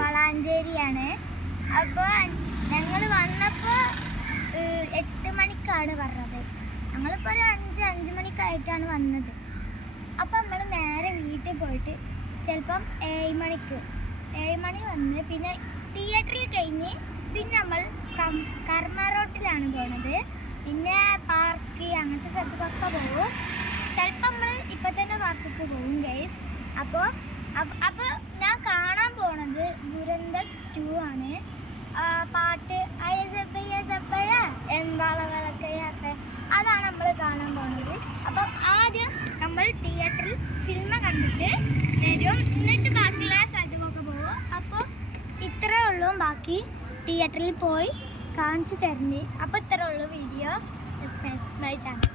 വളാഞ്ചേരിയാണ്. അപ്പോൾ ഞങ്ങൾ വന്നപ്പോൾ 8 മണിക്കാണ് പറഞ്ഞത്. ഞങ്ങളിപ്പോൾ ഒരു 5 മണിക്കായിട്ടാണ് വന്നത്. അപ്പോൾ നമ്മൾ നേരെ വീട്ടിൽ പോയിട്ട് ചിലപ്പം 7 മണി വന്ന് പിന്നെ തിയേറ്ററിൽ കഴിഞ്ഞ് പിന്നെ നമ്മൾ കർമ്മ റോട്ടിലാണ് പോണത്. പിന്നെ പാർക്ക് അങ്ങനത്തെ സ്ഥലത്തൊക്കെ പോകും. ചിലപ്പോൾ നമ്മൾ ഇപ്പം തന്നെ പാർക്കിക്ക് പോകും ഗൈസ്. അപ്പോൾ ഞാൻ കാണാൻ പോണത് ദുരന്തർ 2 ആണ്. പാട്ട് അതാണ് നമ്മൾ കാണാൻ പോണത്. അപ്പം ആദ്യം നമ്മൾ തിയേറ്ററിൽ ഫിലിം കണ്ടിട്ട് വരും, എന്നിട്ട് ബാക്കിയുള്ള സ്ഥലത്തേക്കൊക്കെ പോകും. അപ്പോൾ ഇത്രയേ ഉള്ളൂ, ബാക്കി തിയേറ്ററിൽ പോയി കാണിച്ചു തരുന്നത്. അപ്പോൾ ഇത്രയേ ഉള്ളൂ വീഡിയോ. By channel.